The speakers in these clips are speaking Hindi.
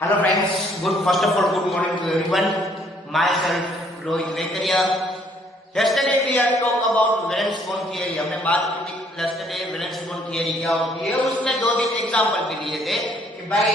Hello friends, first of all, good morning to everyone. Myself, Rohit Vekaria. Yesterday we had talked about valence bond theory. हमने बात की थी yesterday valence bond theory क्या होती है. उसमें दो तीन एग्जांपल भी लिए थे कि भाई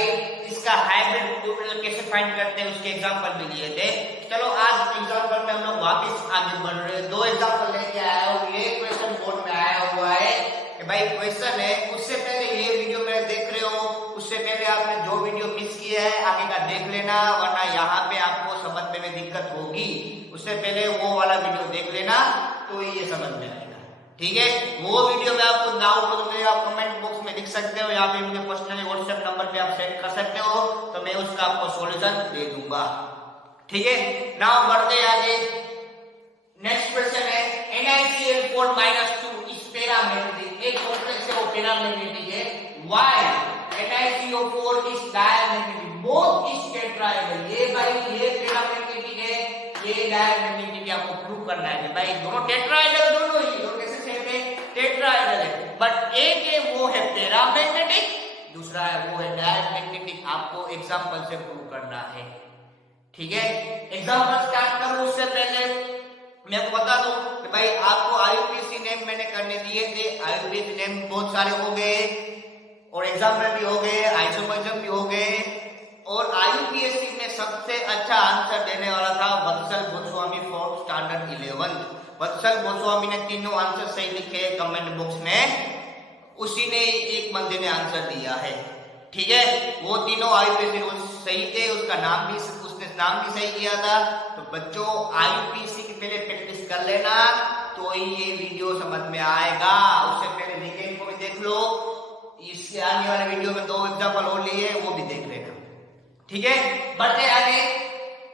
इसका हाइब्रिड ऑर्बिटल कैसे फाइंड करते हैं, उसके एग्जांपल भी लिए थे. चलो आज एग्जांपल में हम लोग वापस आगे बढ़ रहे हैं. दो एग्जांपल लेके आया हूँ. ये क्वेश्चन बोर्ड में आया हुआ है कि भाई क्वेश्चन है. उससे पहले ये वीडियो मेरे देख रहे हो, उससे पहले आपने जो वीडियो मिस किया है आगे का देख लेना, वरना यहाँ पे आपको समझने में दिक्कत होगी. उससे पहले वो वाला वीडियो देख लेना तो ये समझ में आएगा. ठीक है, वो वीडियो में आपको डाउट हो तो आप कमेंट बॉक्स में लिख सकते हो, यहाँ पे मुझे पर्सनली व्हाट्सएप नंबर पे आप सेंड कर सकते हो, तो मैं उसका आपको सॉल्यूशन दे दूंगा. ठीक है, नाउ बढ़ते आगे. नेक्स्ट क्वेश्चन है NiCl4-2 इज पैरामैग्नेटिक. एक कॉम्प्लेक्स है वो पैरामैग्नेटिक है. Why NiCO4 is diamagnetic. Both is tetrahedral. ये भाई ये पैरामैग्नेटिक है, ये डायमैग्नेटिक. आपको प्रूव करना है कि भाई दोनों टेट्राहेड्रल, दोनों ही कैसे सेम है, टेट्राहेड्रल है. बट एक है वो है पैरामैग्नेटिक, दूसरा है वो है डायमैग्नेटिक. आपको एग्जांपल से प्रूव करना है. ठीक है, एग्जांपल स्टार्ट करूं उससे पहले मैं आपको बता दूं कि भाई आपको आईयूपीएससी नेम मैंने करने दिए थे. आईयूपीएससी नेम बहुत सारे हो गए और एग्जाम्पल भी हो गए, आइसोमरिज्म भी हो गए. और आईयूपीएससी में सबसे अच्छा आंसर देने वाला था वत्सल गोस्वामी फॉर स्टैंडर्ड 11. वत्सल गोस्वामी ने तीनों आंसर सही लिखे कमेंट बॉक्स में. उसी ने एक बंदे ने आंसर दिया है. ठीक है, वो तीनों आईयूपीएससी सही थे. उसका नाम भी, उसने नाम भी सही किया था. तो बच्चों आईयूपीएससी के पहले प्रैक्टिस कर लेना तो ही ये वीडियो समझ में आएगा. उससे पहले वीकेंड को भी देख लो. इससे आने वाले वीडियो में दो एग्जांपल और लिए, वो भी देख लेना. ठीक है, बढ़ते आगे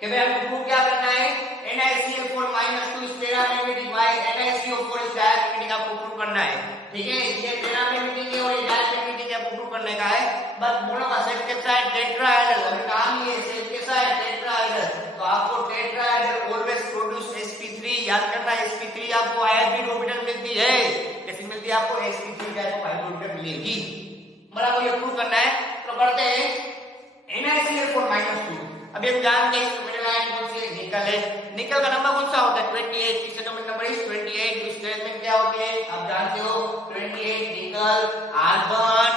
कि भाई हमको प्रूव क्या करना है. NiCl4-2 is paramagnetic. Why NiCO4 is diamagnetic आपको प्रूव करना है. ठीक है, ये पैरामैग्नेटिक है और ये डायमैग्नेटिक आपको प्रूव करने का है. बस बोलो का सेट कैसा है, टेट्राहेड्रल. अभी काम ये सेट कैसा है, टेट्राहेड्रल. तो आपको टेट्राहेड्रल ऑलवेज प्रोड्यूस sp3. याद करना sp3 आपको हाइब्रिड ऑर्बिटल मिलती है. कैसे मिलती है आपको, sp3 टाइप हाइब्रिड ऑर्बिटल मिलेगी. बराबर ये प्रूव करना है. तो बढ़ते हैं NiCl4-2. अभी हम जानते हैं इसमें मिडिल आयन कौन सी है, निकल है. निकल का नंबर कौन सा होता है, 28. इसका नंबर इज 28. इस स्टेटमेंट क्या होती है आप जानते हो, 28 निकल आर्गन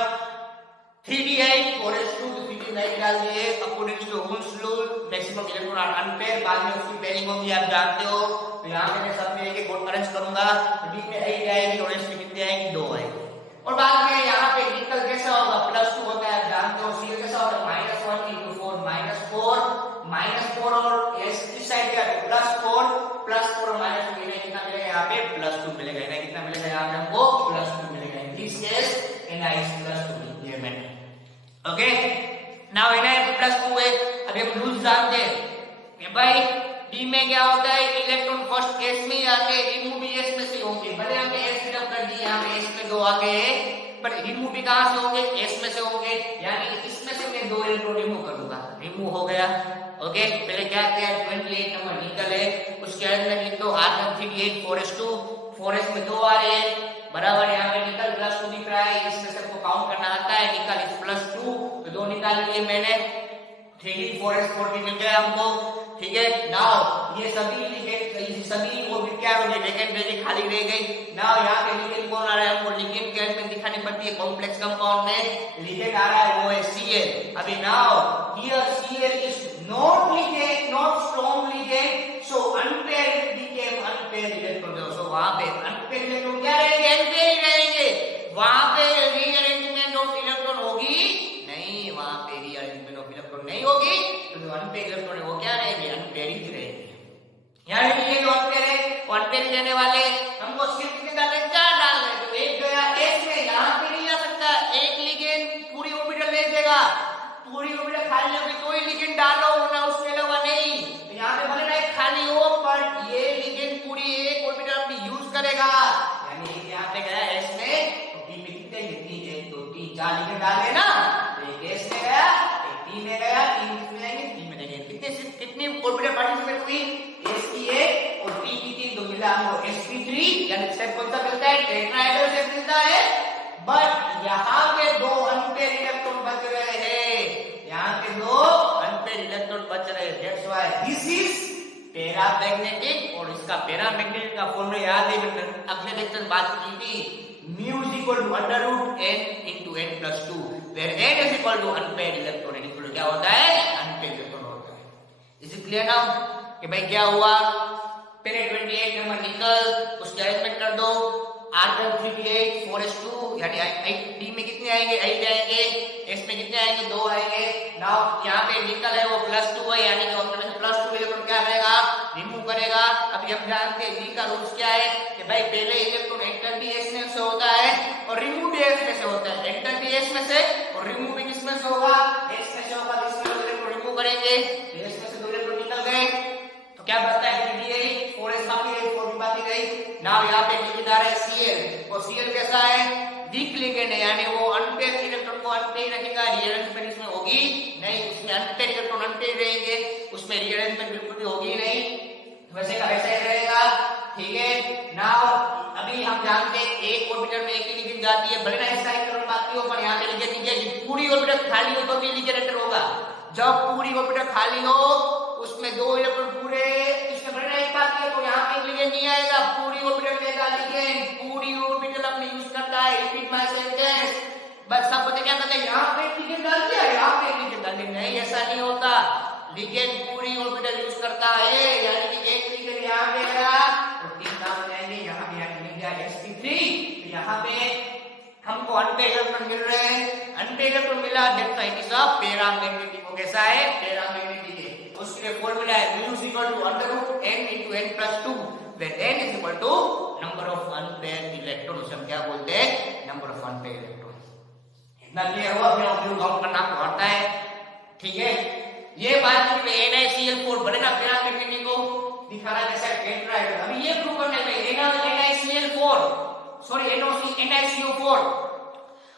3d8 4s2 3d9 डाल दिए according to Ohm's rule. Maximum electron are unpair. बाद में उसकी पेयरिंग होगी आप जानते हो. तो यहां पे मैं सब में एक एक अरेंज करूंगा. डी में 8 आएगी और एस में कितनी आएगी, 2 आएगी. और बाद में यहाँ पे निकल कैसा होगा, +2 होता है आप जानते हो. सी कैसा होता है, -1 × 4 -4 और इस साइड क्या है +4 और -2 मिलेगा. कितना मिलेगा यहाँ पे, +2 मिलेगा. कितना मिलेगा यहाँ पे हमको, +2 मिलेगा. In this case Ni is +2 दिया मैंने. ओके, नाउ Ni +2 है. अभी हम रूल्स जानते हैं कि भाई डी में क्या होता है, इलेक्ट्रॉन फर्स्ट एस में आते हैं, रिमूव भी एस में से होंगे. भले हमने एस फिलअप कर दिया, हमें एस में 2 आ गए, पर रिमूव भी कहां से होंगे, एस में से होंगे. यानी इसमें से मैं 2 इलेक्ट्रॉन रिमूव करूंगा. रिमूव हो गया. ओके, पहले क्या किया, 28 नंबर निकल है. उसके अंदर लिख दो आर्गन 3d8 4s2. 4s में 2 आ रहे हैं. बराबर यहाँ पे निकल +2 दिख रहा है. इसमें सबको काउंट करना आता है. निकल इस +2 तो 2 निकाल लिए मैंने. 3d 4s4 मिल गया हमको. ठीक है, नाउ ये सभी लिखे, सभी वो भी क्या हो गए, वेकेंट जगह खाली रह गई. नाउ यहाँ पे लिगेंड कौन आ रहा है, हमको लिगेंड के एंड में दिखानी पड़ती है. कॉम्प्लेक्स कंपाउंड में लिगेंड आ रहा है, वो है Cl. अभी now here Cl is not ligand, not strong ligand, so unpaired became unpaired electron. So वहां पे अनपेयर्ड इलेक्ट्रॉन क्या रहेंगे, अनपेयर्ड ही रहेंगे. वहां पे रीअरेंजमेंट ऑफ इलेक्ट्रॉन होगी नहीं, वहां पे रीअरेंजमेंट ऑफ इलेक्ट्रॉन नहीं होगी. तो जो अनपेयर्ड इलेक्ट्रॉन है वो क्या रहेंगे, अनपेयर्ड ही रहेंगे. यहाँ ये जो अनपेयर है वो अनपेयर रहने वाले. हमको शिफ्ट के डालने क्या डालना है, तो एक गया एस में, यहाँ पे नहीं जा सकता. एक लिगेंड पूरी ऑर्बिटल ले देगा. पूरी ऑर्बिटल खाली होगी तो ही लिगेंड डालो, ना उसके अलावा नहीं. तो यहाँ पे भले ना एक खाली हो, पर ये लिगेंड पूरी एक ऑर्बिटल अपनी यूज करेगा. यानी यहाँ पे गया एस में, तो डी में कितने, 1 2 3 4 लिगेंड डाले ना. तो एक एस में गया, एक डी में गया, 3 में जाएंगे, 3 में जाएंगे. कितनी ऑर्बिटल पार्टिसिपेट हुई, एस की एक और पी की 3. तो मिला हमको sp3. यानी सेट कौन सा मिलता है, टेट्राहेड्रल सेट मिलता है. बट यहाँ पे 2 अनपेयर इलेक्ट्रॉन बच रहे हैं. यहाँ पे 2 पैरामैग्नेटिक, और इसका पैरामैग्नेटिक का फॉर्मूला याद है, मैंने अगले लेक्चर में बात की थी, mu is equal to under root n into n plus 2, where n is equal to unpaired electron, n equal to क्या होता है, unpaired electron होता है। इज इट क्लियर नाउ कि भाई क्या हुआ, पहले 28 नंबर निकल, उसके अरेंजमेंट कर दो, आर्गन 3d8 4s2, यानी डी में कितने आएंगे, 8 आएंगे, एस में कितने आएंगे, 2 आएंगे। नाउ यहाँ पे निकल है वो +2 है, यानी कि ऑल्टरनेटिव +2 इलेक्ट्रॉन क्या करेगा, रिमूव करेगा। अभी हम जानते हैं जी का रूल्स क्या है कि भाई पहले इलेक्ट्रॉन एंटर भी एस में से होता है और रिमूव भी एस में से होता है, एंटर भी एस में से और रिमूव भी किस में से होगा, एस में से होगा। इसमें इलेक्ट्रॉन रिमूव करेंगे, एस में से 2 इलेक्ट्रॉन निकल गए, तो क्या बनता है 3d8 4s बाकी गई, 4 भी बाकी गई। नाउ यहाँ पे लिखिदार है Cl, और Cl कैसा है, वीक लिगेंड है, यानी वो अनपेयर इलेक्ट्रॉन को अनपेयर रखेगा, रीअरेंजमेंट इसमें होगी नहीं, उसमें अनपेयर इलेक्ट्रॉन अनपेयर रहेंगे, उसमें रीअरेंजमेंट बिल्कुल भी होगी नहीं, वैसे का वैसा ही रहेगा, ठीक है। नाउ अभी हम जानते हैं एक ऑर्बिटल में एक ही लिगेंड जाती है, भले ना ऐसा इलेक्ट्रॉन बाकी हो, पर यहाँ पे लिगेंड नहीं है, पूरी ऑर्बिटल खाली हो तो भी लिगेंड एंटर होगा। जब पूरी ऑर्बिटल खाली हो, उसमें 2 इलेक्ट्रॉन पूरे, इसमें भले ना एक बात है, तो यहाँ पे लिगेंड नहीं आएगा, पूरी ऑर्बिटल लेगा लिगेंड, पूरी ऑर्बिटल अपने यूज करता है, रिपीट माय सेंटेंस। बस सब पता क्या करते हैं, यहाँ पे लिगेंड डाल दिया, यहाँ पे लिगेंड डाल दिया, नहीं ऐसा नहीं होता, लिगेंड पूरी ऑर्बिटल यूज करता है, यानी कि एक लिगेंड यहाँ पे गया और 3 नाम जाएंगे, यहाँ पे यानी मिल गया sp3, तो यहाँ पे हमको अनपेयर इलेक्ट्रॉन मिल रहे हैं, अनपेयर इलेक्ट्रॉन मिला, that it is a paramagnetic. वो कैसा है, पैरामैग्नेटिक है। उसके लिए फॉर्मूला है mu is equal to under root n into n plus 2, where n is equal to number of unpaired electron, उसे हम क्या बोलते हैं, नंबर ऑफ अनपेयर इलेक्ट्रॉन। इतना क्लियर हुआ, फिर हम काउंट करना आपको आता है, ठीक है। ये बात की NiCl4 भले ना पैरामैग्नेटिक को दिखा रहा है जैसा टेट्राहेड्रल, अभी ये प्रूव करना है NiCl4 सॉरी NiCO4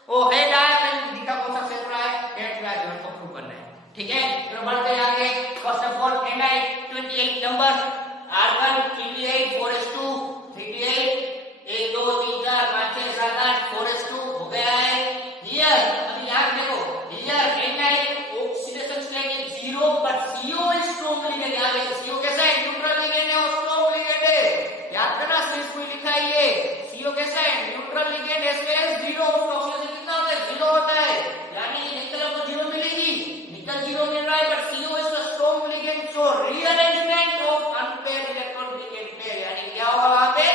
वो है डायमंड दिखा, कौन सा सेपरा है, टेट्राहेड्रल को प्रूव करना है, ठीक है। तो बढ़ते हैं आगे, first of all Ni28 number, argon 3d8 4s2 3d8 1 2 3 4 5 6 7 8 4s2 हो गया है। हियर अभी यहाँ देखो, here Ni oxidation state 0 but CO is strong ligand, यहाँ पे CO कैसा है, न्यूट्रल लिगेंड है और स्ट्रांग लिगेंड है, याद करना स्विच को लिखा है ये, CO कैसा है, न्यूट्रल लिगेंड है, 0 ऑक्सीडेशन कितना होता है, 0 होता है, यानी निकल को 0 मिलेगी, निकल 0 मिल रहा है, but CO is a strong ligand, so rearrangement of unpaired electron ligand pair, यानी क्या होगा वहां पे,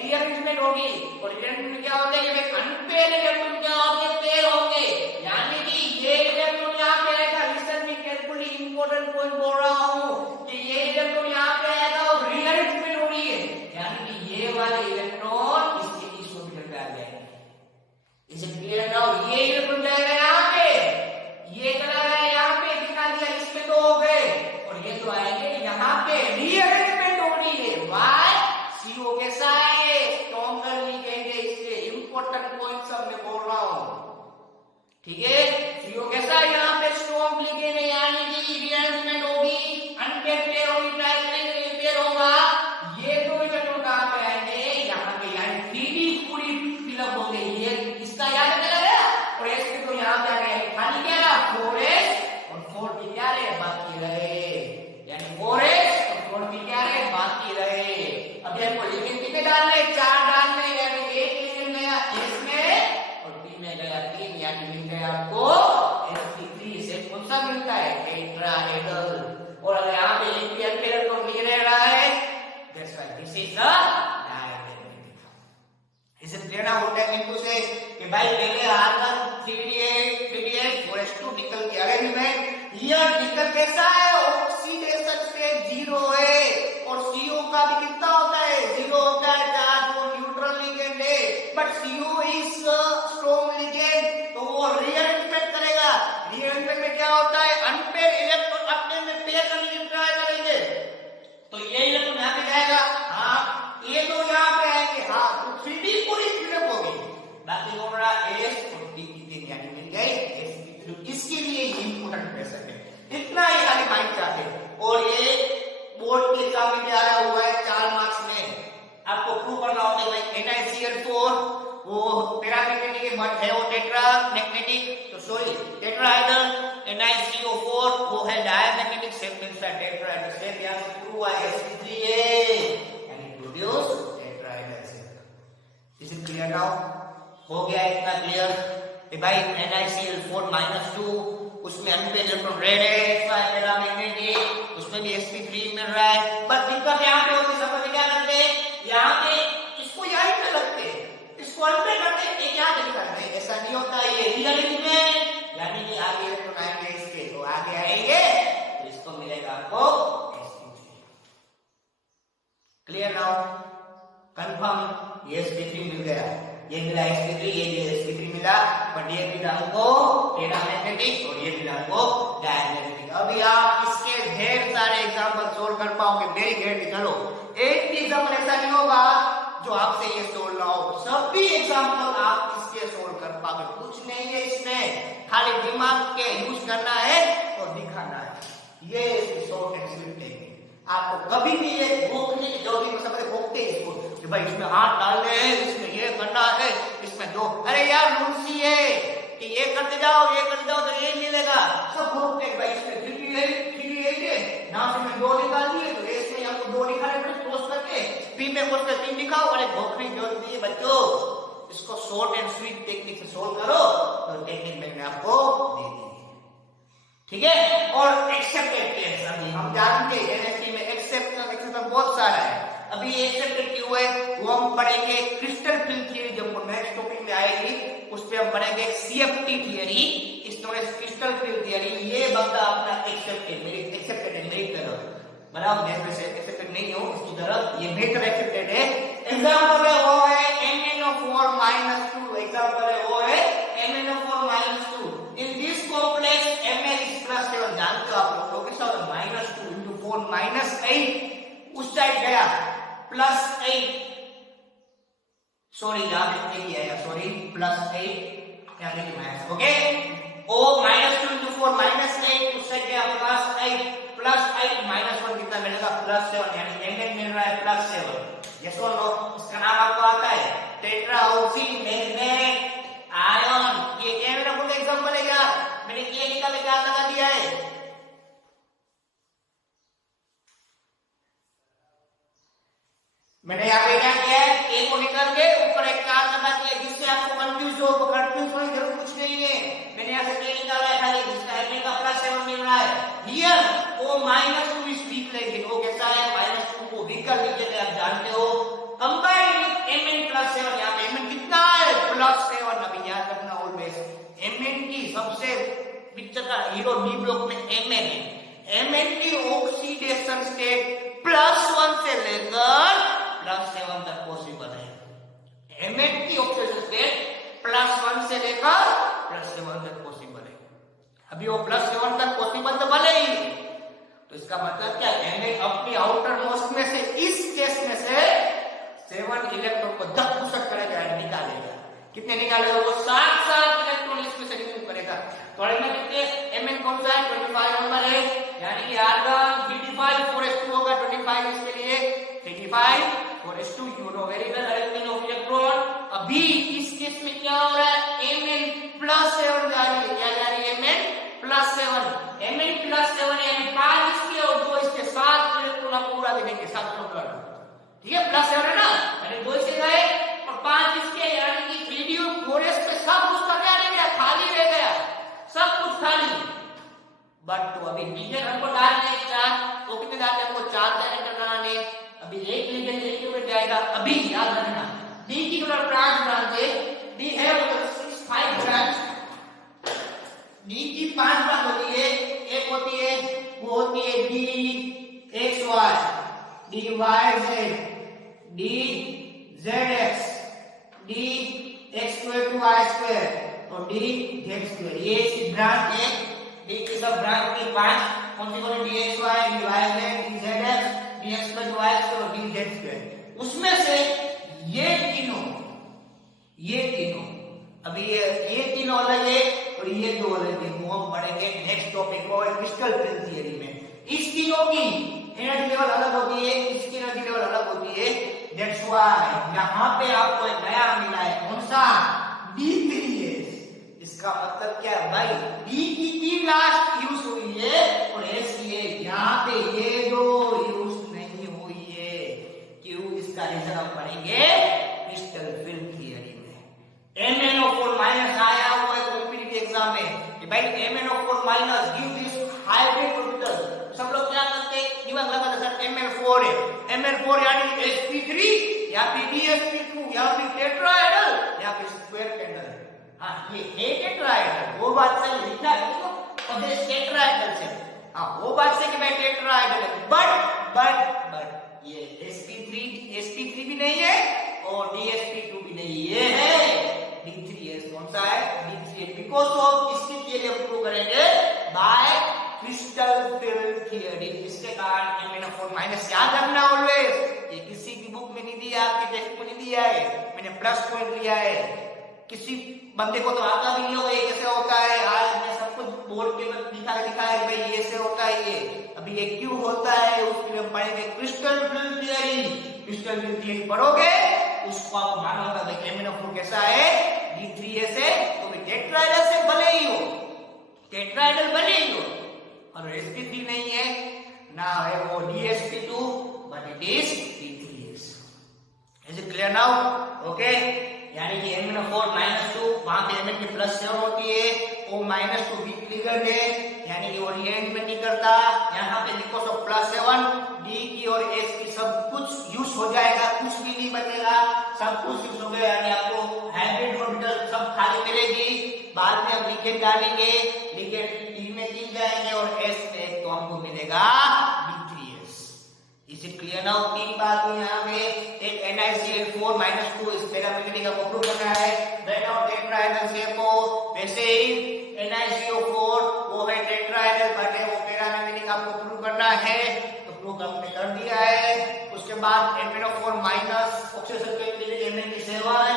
rearrangement होगी, और rearrangement क्या होता है, ये unpaired electron क्या होंगे, पेयर होंगे, यानी कि ये इलेक्ट्रॉन यहाँ पे आएगा, listen me carefully, important point बोल रहा हूँ कि ये इलेक्ट्रॉन यहाँ पे आएगा और rearrangement हो रही है, यानी कि ये वाले इलेक्ट्रॉन इसके इस ऑर्बिटल पे आ जाएंगे। इज इट क्लियर नाउ, ये इलेक्ट्रॉन जाएगा यहाँ पे, ये चला गया यहाँ पे, दिखा दिया, इसमें 2 हो गए, और ये तो आएंगे यहाँ पे, रीअरेंजमेंट हो रही है, व्हाई, CO कैसा है, स्ट्रॉन्गर लिगेंड है, इसलिए इंपॉर्टेंट पॉइंट सब मैं बोल रहा हूँ, ठीक है। CO कैसा है, यहाँ पे स्ट्रॉन्ग लिगेंड है, यानी कि रीअरेंजमेंट होगी, अनपेयर पेयर होगी, ट्राई करेंगे पेयर होगा, ये 2 इलेक्ट्रॉन कहाँ पे आएंगे, यहाँ पे, यानी 3D पूरी फिलअप हो गई, ये इसका याद चला गया, और S तो यहाँ पे आ गया, खाली क्या रहा, 4s और 4 भी क्या रहे, बाकी रहे, यानी 4s और 4 भी क्या रहे, बाकी रहे। अभी हमको लिगेंड कितने डालने, 4 डालने, यानी एक लिगेंड गया इसमें और 3 में गया 3, यानी मिल गया आपको sp3 से कौन सा मिलता है, टेट्राहेड्रल। और अगर यहाँ पे एक भी अनपेयर तो मिल रहा है, that's why this is a diamagnetic. इसे क्लियर ना होता है बिल्कुल से कि भाई पहले आर्गन 3d8 4s2 निकल की अरेंजमेंट, हियर निकल कैसा है, ऑक्सीडेशन स्टेट 0 है, और CO का भी कितना होता है, 0 होता है, चार्ज वो न्यूट्रल लिगेंड है, but CO is strong ligand, तो वो रीअरेंजमेंट करेगा, रीअरेंजमेंट में क्या होता है, अनपेयर इलेक्ट्रॉन अपने में पेयर करने की ट्राई करेंगे, तो ये इलेक्ट्रॉन यहाँ पे जाएगा, हाँ ये तो यहाँ पे आएंगे, हाँ तो 3D पूरी फिलअप होगी, बाकी हो रहा S और D की 3 यानी मिल गए sp3, इसके लिए इंपॉर्टेंट प्रेशर है, इतना ही खाली माइंड चाहते हैं। और ये बोर्ड के एग्जाम में आया हुआ है 4 मार्क्स में, आपको प्रूव करना होता है भाई NiCl4 वो पैरामैग्नेटिक बट है वो टेट्रामैग्नेटिक, तो सॉरी टेट्राहेड्रल, NiCO4 वो है diamagnetic, same means tetrahedral, same यहां से prove 2 sp3a and it produce tetrahydrogen. Is it clear now? हो गया इतना क्लियर? भाई NiCl4-2 उसमें अनपेड इलेक्ट्रॉन रेड है, XY पैरामैग्नेटिक, उसमें भी sp3 मिल रहा है, पर दिक्कत यहाँ पे होती है, सब क्या करते हैं यहाँ पे इसको यहीं पे लगते हैं, इसको अनपेड करते हैं, एक यहाँ पे लिखा है, ऐसा नहीं होता, ये रियल एलिमेंट यानी कि आगे इलेक्ट्रॉन आएंगे इसके, तो आगे आएंगे तो इसको मिलेगा आपको sp3. Clear now? कंफर्म? ये sp3 मिल गया, ये मिला sp3, ये भी sp3 मिला, पर ये मिला हमको पैरामैग्नेटिक और ये मिला हमको डायमैग्नेटिक. अभी आप इसके ढेर सारे एग्जांपल सोल्व कर पाओगे वेरी ग्रेटली. चलो एक भी एग्जांपल ऐसा नहीं होगा जो आपसे ये सोल्व ना हो, सभी एग्जांपल आप इसके सोल्व कर पाओगे. कुछ नहीं है इसमें, खाली दिमाग के यूज करना है और दिखाना है. ये इसकी शॉर्ट एंड स्वीट टेक्निक. आपको कभी भी ये भोगने की जरूरत नहीं, सबसे भोगते हैं इसको कि भाई इसमें हाथ डालने हैं, इसमें ये करना है, इसमें दो, अरे यार मुंशी है कि ये करते जाओ तो ये मिलेगा, सब भोगते हैं भाई. इसमें खिड़की है नाम से मैं 2 निकाल दिए तो इसमें आपको 2 निकाले क्रॉस करके पी में क्रॉस कर 3 लिखाओ. अरे भोगने की जरूरत नहीं है बच्चों, इसको शॉर्ट एंड स्वीट टेक्निक से सोल्व करो, तो टेक्निक मैंने आपको दे दी, ठीक है. और एक्सेप्टेड केस अभी हम जानते हैं एनएसटी में एक्सेप्शन बहुत सारा है. अभी ये एक्सेप्टेड क्यों है वो हम पढ़ेंगे क्रिस्टल फील्ड थ्योरी, जब नेक्स्ट टॉपिक में आएगी उस पे हम पढ़ेंगे सीएफटी थ्योरी, इसमें क्रिस्टल फील्ड थ्योरी. ये बंदा अपना एक्सेप्टेड है मेरी तरफ, बराबर जैसे से एक्सेप्टेड नहीं हो इसकी तरफ, ये मेरी तरफ एक्सेप्टेड है. एग्जांपल है वो है MnO4-2, एग्जांपल है वो है MnO4-2. In this complex Mn is +7, जानते हो आप लोग कैसा होता है, -2 into 4 -8 उस साइड गया +8, सॉरी यहां लिखने की आएगा, सॉरी +8 यहां लिखी माइनस, ओके. ओ -2 into 4 -8 उस साइड गया +8 -1 कितना मिलेगा +7, यानी Mn मिल रहा है +7. यस और नो? इसका नाम आपको आता है टेट्राऑक्सी मैग्नेट आयन. ये क्या मेरा पूरा एग्जांपल है यार, मैंने ये निकाल के क्या लगा दिया है, मैंने यहाँ पे क्या किया है, ए को निकाल के ऊपर एक कार लगा दिया जिससे आपको कंफ्यूज होने की जरूरत कुछ नहीं है. मैंने यहाँ से ए निकाला है खाली, जिसका Mn का +7 मिल रहा है. हियर ओ -2 इस वीक, लेकिन वो कैसा है -2 को वीकर लिखे थे, आप जानते हो. कंबाइंड विद Mn +7, यहाँ पे Mn कितना है +7. अभी याद रखना ऑलवेज Mn की सबसे पिक्चर का हीरो डी ब्लॉक में Mn है. Mn की ऑक्सीडेशन स्टेट +1 से लेकर +7 तक पॉसिबल है. Mn की ऑक्सीडेशन स्टेट +1 से लेकर +7 तक पॉसिबल है. अभी वो +7 तक पॉसिबल तो भले ही, तो इसका मतलब क्या, Mn अपनी आउटर मोस्ट में से इस केस में से 7 इलेक्ट्रॉन को धक्का करेगा, निकालेगा. कितने निकालेगा वो 7 इलेक्ट्रॉन इसमें से रिमूव करेगा. तो कितने Mn कौन सा है 25 नंबर है, यानी कि आर्गन 354s2 होगा. 25 इसके लिए 354s2, you know very well arrangement of electron. अभी इस केस में क्या हो रहा है, Mn +7 जा रही है, क्या जा रही है Mn +7. Mn +7 यानी 5 इसके और 2 इसके, 7 इलेक्ट्रॉन आपको पूरा देंगे, 7 इलेक्ट्रॉन, ठीक है. +7 है ना, यानी 2 इसके गए और 5 इसके, यानी कि 3d4s पे सब उसका क्या रह गया, खाली रह गया, सब कुछ खाली. बट तो अभी नीचे हमको डालने 4, तो कितने डालने हमको 4 कैरेक्टर बनाने. अभी एक लिगेंड एक यूनिट जाएगा. अभी याद रखना D की टोटल ब्रांच है, D है 5 ब्रांच, D की 5 ब्रांच होती है. एक होती है वो होती है DXY, DYZ, DZX, DX2Y2 और DZ2. ये इसकी ब्रांच है. D की सब ब्रांच की 5 कौन सी DXY, DYZ, DZX, DX2Y2 और DZ2. उसमें से ये तीनों अभी ये तीनों अलग है और ये 2 अलग है. वो हम पढ़ेंगे नेक्स्ट टॉपिक को क्रिस्टल फील्ड थ्योरी में. इस तीनों की एनर्जी लेवल अलग होती है, इसकी एनर्जी लेवल अलग होती है. दैट्स व्हाई यहाँ पे आपको एक नया मिला है, कौन सा, D3S. इसका मतलब क्या है भाई, D की 3 लास्ट यूज हुई है और S की है. यहाँ पे ये 2 यूज कि भाई MnO4 minus give this hybrid orbital. सब लोग क्या करते हैं, दिमाग लगाते सर Mn4 है, Mn4 यानी sp3 या फिर dsp2 या फिर टेट्राहेड्रल या फिर स्क्वायर पेंटाहेड्रल। हाँ ये है टेट्राहेड्रल, वो बात सही लिखा है देखो, और ये टेट्राहेड्रल से, हाँ वो बात से कि भाई टेट्राहेड्रल है, बट ये sp3 भी नहीं है और dsp2 भी नहीं, ये है d3s। कौन सा है, d3s, बिकॉज ऑफ इसकी थियरी हम प्रूव करेंगे बाय क्रिस्टल फील्ड थियरी। इसके कारण MnO4 माइनस याद रखना ऑलवेज, ये किसी की बुक में नहीं दिया, आपके टेक्स्ट में नहीं दिया है, मैंने प्लस पॉइंट लिया है। किसी बंदे को तो आता भी नहीं होगा ये कैसे होता है, आज मैं सब कुछ बोर्ड के दिखाया भाई ये ऐसे होता है, ये अभी ये क्यों होता है उसके लिए हम पढ़ेंगे crystal field theory. Crystal field theory पढ़ोगे उसको आप मालूम होगा भाई MnO4 कैसा है, d3s है तो भी टेट्राहेड्रल से भले ही हो, टेट्राहेड्रल भले ही हो, और sp3 नहीं है ना है वो dsp2 but it is d3s। Is it clear now? Okay, यानी कि MnO4 -2 वहां पे Mn की +7 होती है, O -2 वीक लिगेंड है यानी कि वो रिएरेंजमेंट नहीं करता। यहाँ पे बिकॉज ऑफ +7 D की और S की सब कुछ यूज हो जाएगा, कुछ भी नहीं बचेगा, सब कुछ यूज हो गया, यानी आपको हाइब्रिड ऑर्बिटल सब खाली मिलेगी। बाद में हम लिगेंड डालेंगे, लिगेंड D में 3 जाएंगे और S में एक तो हमको मिलेगा d3s। Is it clear now? तीन बात हुई यहाँ पे, एक NiCl4 -2 इस पैरामीटर का प्रूव करना है, देन और टेट्राहेड्रल शेप हो, वैसे ही NiCO4 वो है टेट्राहेड्रल बट है वो पैरामीटर का आपको प्रूव करना है, तो प्रूव हमने कर दिया है। उसके बाद MnO4 minus oxidation capacity Mn7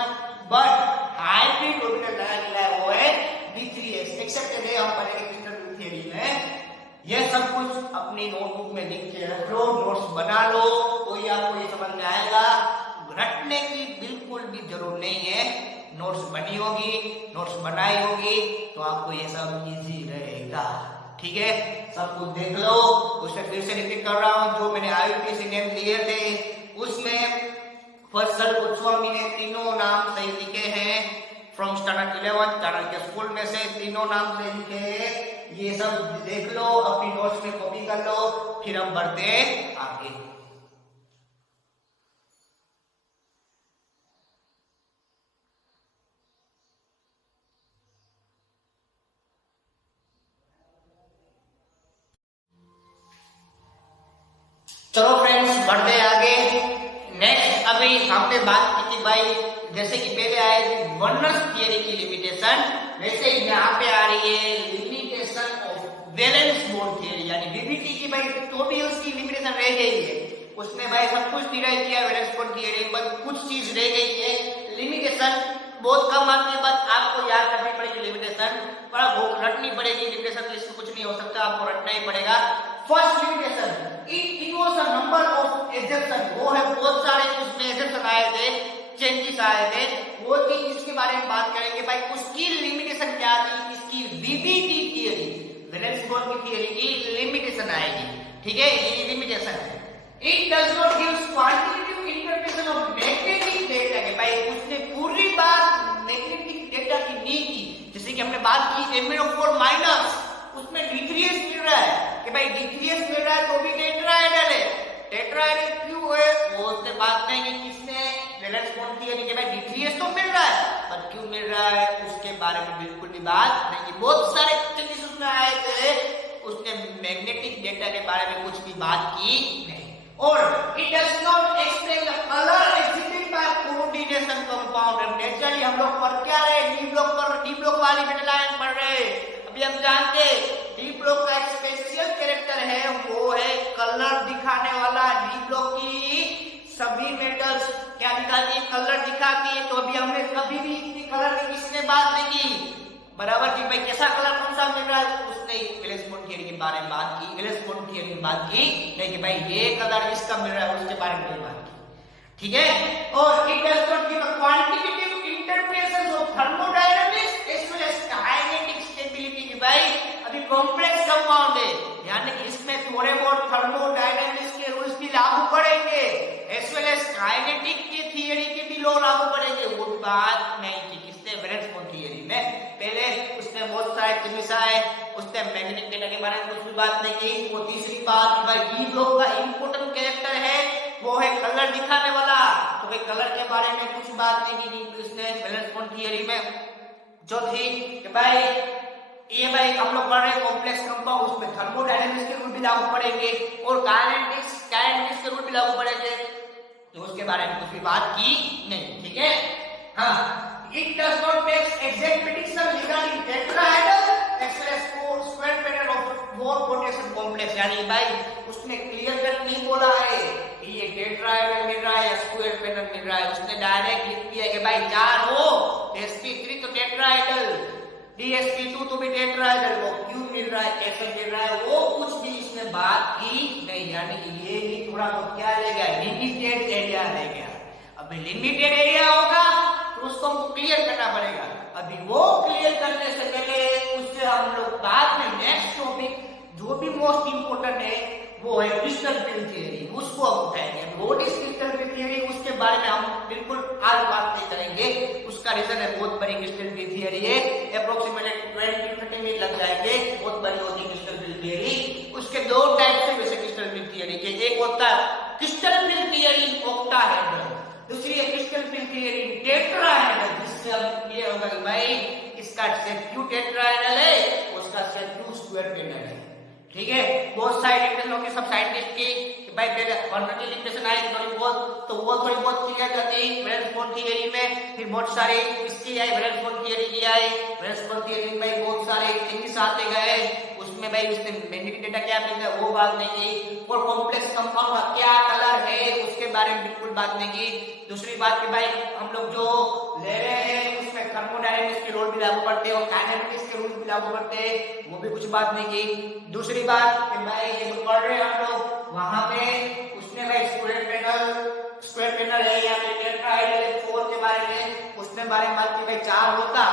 but hybrid orbital नया मिला है वो है d3s। एक्सेप्ट है हम पढ़ेंगे क्रिस्टल थ्योरी में। ये सब कुछ अपनी नोटबुक में लिख के रख लो, नोट्स बना लो, कोई आपको ये समझ में आएगा। रटने की बिल्कुल भी जरूरत नहीं है, नोट्स बनी होगी, नोट्स बनाई होगी तो आपको ये सब इजी रहेगा। ठीक है, सब कुछ देख लो। उसमें फिर से रिपीट कर रहा हूँ, जो मैंने IUPAC नेम लिए थे उसमें फर्स्ट सर गोस्वामी ने तीनों नाम सही लिखे हैं, फ्रॉम स्टैंडर्ड 11 स्टैंडर्ड के स्कूल में से तीनों नाम सही लिखे हैं। ये सब देख लो, अपनी नोट्स में कॉपी कर लो, फिर हम बढ़ते आगे। चलो फ्रेंड्स बढ़ते आगे। नेक्स्ट अभी हमने बात की थी भाई, जैसे कि पहले आए थे वर्नर्स थियरी की लिमिटेशन, वैसे ही यहाँ पे आ रही है limitation of valence bond theory, यानी VBT की भाई तो भी उसकी लिमिटेशन रह गई है। उसमें भाई सब कुछ डिराइव किया वैलेंस बॉन्ड थियरी, बस कुछ चीज रह गई है, लिमिटेशन बहुत कम आती है, बस आपको याद करनी पड़ेगी लिमिटेशन, पर वो रटनी पड़ेगी लिमिटेशन, तो इसमें कुछ नहीं हो सकता, आपको रटना ही पड़ेगा। First limitation, it involves a number of assumption, वो है बहुत सारे उसमें एजम्पशन आए थे, चेंजेस आए थे, वो चीज इसके बारे में बात करेंगे भाई। उसकी लिमिटेशन क्या थी, इसकी VBT थियरी, वैलेंस बॉन्ड की थियरी की लिमिटेशन आएगी। ठीक है, ये लिमिटेशन है। It does not give quantitative interpretation of magnetic data, के भाई उसने पूरी बात मैग्नेटिक डेटा की नहीं की। जैसे कि हमने बात की MnO4 माइनस, उसमें d3s मिल रहा है कि भाई d3s मिल रहा है तो भी टेट्राहेड्रल है, टेट्राहेड्रल क्यों है वो उसने बात नहीं की, किसने, वैलेंस बॉन्ड थियरी के भाई d3s तो मिल रहा है पर क्यों मिल रहा है उसके बारे में बिल्कुल भी बात नहीं की। बहुत सारे चेंजेस उसमें आए थे, उसने मैग्नेटिक डेटा के बारे में कुछ भी बात की नहीं। और it does not explain the colour exhibited by coordination compound. Naturally हम लोग पढ़ क्या रहे, डी ब्लॉक वाली मेटालाइन पढ़ रहे। अभी हम जानते डी ब्लॉक का एक स्पेशल कैरेक्टर है, वो है कलर दिखाने वाला। डी ब्लॉक की सभी मेटल्स क्या दिखाती है, कलर दिखाती है। तो अभी हमने कभी भी इतनी कलर की किसने बात नहीं की बराबर कि भाई कैसा कलर कौन सा मिल रहा है, उसने वैलेंस बॉन्ड थियरी के बारे में बात की, वैलेंस बॉन्ड थियरी में बात की नहीं कि भाई ये कलर इसका मिल रहा है, उसके बारे में बात की। ठीक है, और it does not give a quantitative interpretation of thermodynamics as well as kinetic stability की भाई अभी कॉम्प्लेक्स कंपाउंड है, यानी कि इसमें थोड़े बहुत थर्मोडायनामिक्स के रूल्स भी लागू पड़ेंगे, एज वेल एज काइनेटिक की थियरी के भी लॉ लागू पड़ेंगे। वो बात नहीं की किसने, वैलेंस बॉन्ड थियरी में। पहले उसने बहुत सारे मिसा है, उसने मैग्नेटिक डेटा के बारे में कुछ भी बात नहीं की। वो तीसरी बात कि भाई डी ब्लॉक का इंपॉर्टेंट कैरेक्टर है वो है कलर दिखाने वाला, तो भाई कलर के बारे में कुछ बात नहीं की उसने वैलेंस बॉन्ड थियरी में। चौथी कि भाई ये भाई हम लोग पढ़ रहे हैं कॉम्प्लेक्स कंपाउंड, उसमें थर्मोडायनेमिक्स के रूल भी लागू पड़ेंगे और काइनेटिक्स के रूल भी लागू पड़ेंगे, तो उसके बारे में कुछ भी बात की नहीं, ठीक है। हाँ, it does not make exact prediction regarding tetrahedral express square pattern of four potassium complex, यानी भाई उसने क्लियर कट नहीं बोला है कि ये टेट्राहेड्रल मिल रहा है या स्क्वायर पैटर्न मिल रहा है, उसने डायरेक्ट लिख दिया कि भाई 4 हो, sp3 तो टेट्राहेड्रल, dsp2 तो भी टेट्राहेड्रल, वो क्यों मिल रहा है, कैसे मिल रहा है, वो कुछ भी इसने बात की नहीं, यानी ये भी थोड़ा बहुत क्या रह गया, लिमिटेड एरिया रह गया। अभी लिमिटेड एरिया होगा तो उसको हमको क्लियर करना पड़ेगा, अभी वो क्लियर करने से पहले उससे हम लोग बाद में नेक्स्ट टॉपिक जो भी मोस्ट इंपोर्टेंट है वो है क्रिस्टल फिल्म थियरी, उसको हम उठाएंगे। What is crystal film theory, उसके बारे में हम बिल्कुल आज बात नहीं करेंगे, उसका रीजन है बहुत बड़ी क्रिस्टल फिल्म थियरी है, अप्रोक्सीमेटली 20-30 मिनट लग जाएंगे, बहुत बड़ी होती है क्रिस्टल फिल्म थियरी। उसके दो टाइप से वैसे क्रिस्टल फिल्म थियरी के, एक होता है क्रिस्टल फिल्म थियरी ऑक्टाहेड्रल, दूसरी है क्रिस्टल फिल्म थियरी टेट्राहेड्रल, जिससे अब क्लियर होगा कि भाई इसका सेट क्यों टेट्राहेड्रल है, उसका सेट क्यों स्क्वायर पैटर्न है, ठीक है। बहुत सारे डिफरेंस होंगे सब साइंटिस्ट की कि भाई पहले क्वांटिटी लिमिटेशन आई थोड़ी बहुत, तो वो थोड़ी बहुत क्लियर कर दी वैलेंस बॉन्ड थियरी में, फिर बहुत सारे इसकी आई वैलेंस बॉन्ड थियरी की आई, वैलेंस बॉन्ड थियरी में भाई बहुत सारे थिंग्स आते गए, उसमें भाई उसने मैग्नेटिक डेटा क्या मिलता है वो बात नहीं की, और कॉम्प्लेक्स कंपाउंड का क्या कलर है उसके बारे में बिल्कुल बात नहीं की। दूसरी बात कि भाई हम लोग जो ले रहे हैं उसमें थर्मोडायनेमिक्स के रूल भी लागू पड़ते हैं और काइनेटिक्स के रूल भी लागू पड़ते हैं, वो भी कुछ बात नहीं की। दूसरी बात कि भाई ये जो पढ़ रहे हैं हम लोग वहां पे उसने भाई स्क्वायर पैटर्न है या फिर टेट्राहेड्रल 4 के बारे में उसने बारे में बात की, भाई 4 होता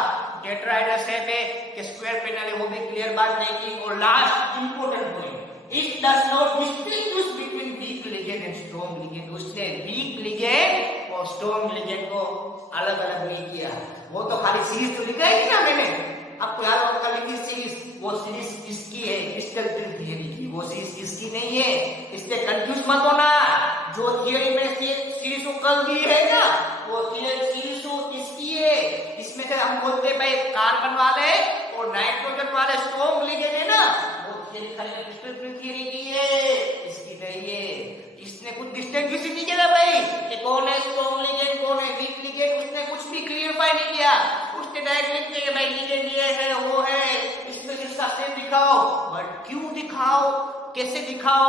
टेट्राहेड्रल सेट है कि स्क्वायर पैटर्न है, वो भी क्लियर बात नहीं की। और last important point, it does not distinguish between week ligand and strong ligand, उसने वीक लिगेंड और स्ट्रॉन्ग लिगेंड को अलग अलग नहीं किया, वो तो खाली सीरीज तो लिखा है ना मैंने आपको याद होगा लिखी सीरीज, वो सीरीज किसकी है, क्रिस्टल फिल्म थियरी की, वो सीरीज किसकी नहीं है, इससे कंफ्यूज मत होना, जो थियरी में सीरीज को कल दी है ना वो सीरीज किसकी है, इसमें से हम बोलते हैं भाई कार्बन वाले और नाइट्रोजन वाले स्ट्रॉन्ग लिगेंड है ना, वो थियरी खाली क्रिस्टल फिल्म थियरी की है, इसकी नहीं है। इसने कुछ डिस्टिंग्विश नहीं किया भाई कि कौन है स्ट्रॉन्ग लिगेंड कौन है वीक लिगेंड, उसने कुछ भी क्लियरफाई नहीं किया, उसने डायरेक्ट लिख दिया कि भाई लिगेंड ये है वो है, इसमें इसका सेम दिखाओ, बट क्यों दिखाओ कैसे दिखाओ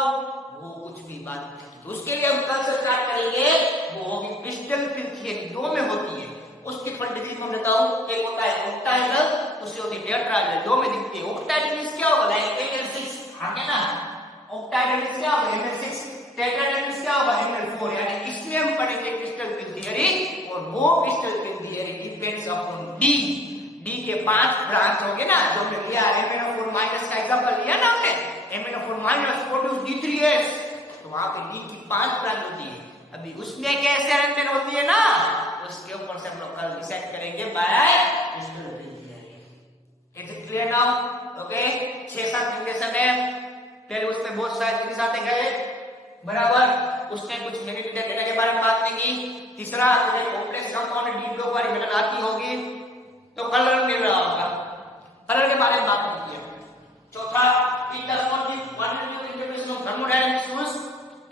वो कुछ भी बात नहीं। तो उसके लिए हम कल से स्टार्ट करेंगे, वो होगी क्रिस्टल फिल्म थियरी, दो में होती है, उसकी क्वांटिटी मैं बताऊं, एक होता है ऑक्टाहेड्रल, दूसरी होती है टेट्राहेड्रल, दो में दिखती है। ऑक्टाहेड्रल क्या होगा, लाइक Ml6 आगे ना, ऑक्टाहेड्रल क्या होगा Ml6, टेट्राहेड्रल क्या होगा Ml4, यानी इसमें हम पढ़ेंगे क्रिस्टल फिल्म थियरी, और वो crystal film theory depends upon D के 5 ब्रांच होंगे ना, जो हमने लिया MnO4- का एग्जांपल लिया ना हमने, MnO4- प्रोड्यूस D3S, तो वहां पे डी की 5 ब्रांच होती है, अभी उसमें कैसे अरेंजमेंट होती है ना उसके ऊपर से हम लोग कल डिसाइड करेंगे by crystal film theory. It is clear now, okay. 6-7 relation है, फिर उसमें बहुत सारे चीज आते गए, बराबर, उसने कुछ मैग्नेटिक डेटा के बारे में बात नहीं की। तीसरा कॉम्प्लेक्स कंपाउंड डी ब्लॉक वाली मेथड आती होगी तो कलर मिल रहा होगा, कलर के बारे में बात नहीं की। चौथा, it does not give quantitative interpretation of thermodynamics rules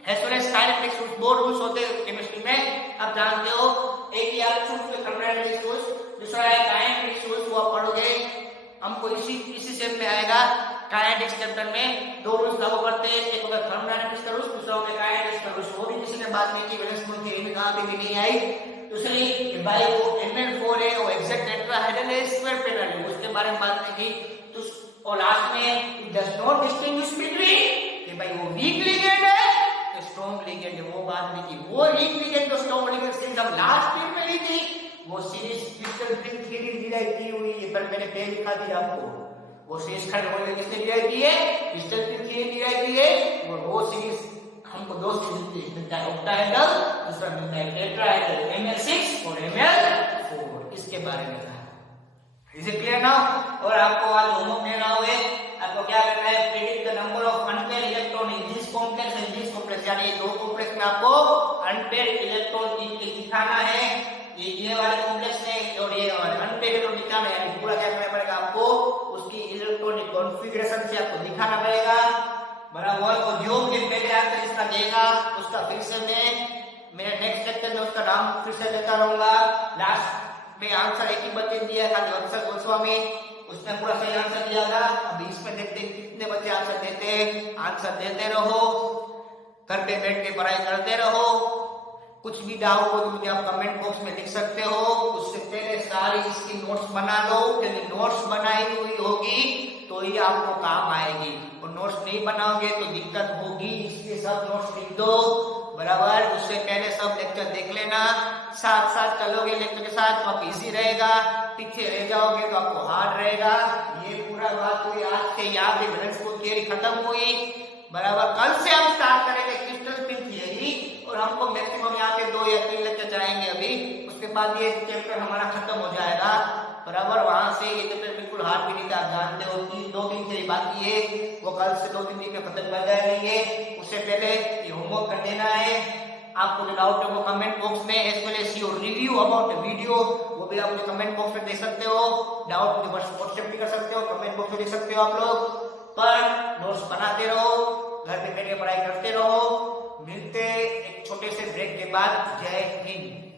as well as kinetics rules, दो रूल्स होते हैं केमिस्ट्री में, आप जानते हो, एक ही आप चूज के थर्मोडायनामिक्स रूल्स, दूसरा है काइनेटिक्स रूल्स, वो आप पढ़ोगे, हमको इसी सेम में आएगा। काइनेटिक्स चैप्टर में दो रूल्स लागू करते हैं, एक होगा थर्मोडायनामिक्स का रूल्स, दूसरा होगा काइनेटिक्स का रूल्स, वो भी किसी ने बात नहीं की, वैलेंस बॉन्ड थियरी में कहां पे भी नहीं आई। दूसरी कि भाई वो Ml4 है, वो एग्जैक्ट टेट्राहेड्रल है, स्क्वायर पैटर्न है, उसके बारे में बात नहीं की। तो और लास्ट में it does not distinguish between कि भाई वो वीक लिगेंड है तो स्ट्रॉन्ग लिगेंड है, वो बात नहीं की। वो वीक लिगेंड तो स्ट्रॉन्ग लिगेंड से हम लास्ट वीक में ली थी, वो series crystal film theory derive की हुई है, पर मैंने पहले दिखा दिया आपको, वो सीरीज खंड होने किसने डिराइव की है, क्रिस्टल फिल्म थियरी डिराइव की है, और वो सीरीज हमको दो सीरीज मिलता है, ऑक्टाहेड्रल, दूसरा मिलता है टेट्राहेड्रल, Ml6 और Ml4, इसके बारे में था। Is it clear now? और आपको आज होमवर्क दे रहा हूं, आपको क्या करना है, predict the number of unpaired electron in this complex and this complex, यानी दो कॉम्प्लेक्स में आपको अनपेयर्ड इलेक्ट्रॉन दिखाना है, ये वाले कॉम्प्लेक्स में और ये वाले अनपेयर्ड इलेक्ट्रॉन दिखाना है, यानी पूरा क्या करना पड़ेगा आपको, उसकी इलेक्ट्रॉनिक कॉन्फ़िगरेशन से आपको दिखाना पड़ेगा, बराबर। और जो भी पहले आंसर इसका देगा उसका फिर से मैं नेक्स्ट लेक्चर में उसका नाम फिर से देता रहूंगा। लास्ट में आंसर एक ही बच्चे दिया था, अक्षर गोस्वामी, उसने पूरा सही आंसर दिया था। अभी इसमें देखते हैं कितने बच्चे आंसर देते हैं। आंसर देते रहो, घर पे बैठ के पढ़ाई करते रहो। कुछ भी डाउट हो तो मुझे आप कमेंट बॉक्स में लिख सकते हो। उससे पहले सारी इसकी नोट्स बना लो, क्योंकि नोट्स बनाई हुई होगी तो ही आपको काम आएगी, और नोट्स नहीं बनाओगे तो दिक्कत होगी, इसलिए सब नोट्स लिख दो, बराबर। उससे पहले सब लेक्चर देख लेना, साथ साथ चलोगे लेक्चर के साथ तो आप इजी रहेगा, पीछे रह जाओगे तो आपको हार्ड रहेगा। ये पूरा बात हुई, आज से यहाँ पे वैलेंस बॉन्ड थियरी खत्म हुई, बराबर। कल से हम स्टार्ट करेंगे क्रिस्टल स्पिन थियरी, और हमको मैक्सिमम यहाँ पे 2 या 3 लेक्चर जाएंगे अभी, उसके बाद ये चैप्टर हमारा खत्म हो जाएगा, बराबर। वहां से ये चैप्टर बिल्कुल हार्ड भी नहीं था, आप जानते हो। 2-3 थियरी बाकी है, वो कल से 2-3 दिन में खत्म कर जाएंगे। उससे पहले ये होमवर्क कर देना है। आपको जो डाउट है वो कमेंट बॉक्स में, as well as your review about video, वो भी आप मुझे कमेंट बॉक्स में दे सकते हो। डाउट मुझे व्हाट्सएप भी कर सकते हो, कमेंट बॉक्स में दे सकते हो आप लोग। पर नोट्स बनाते रहो, घर पे बैठे पढ़ाई करते रहो। मिलते एक छोटे से ब्रेक के बाद। जय हिंद।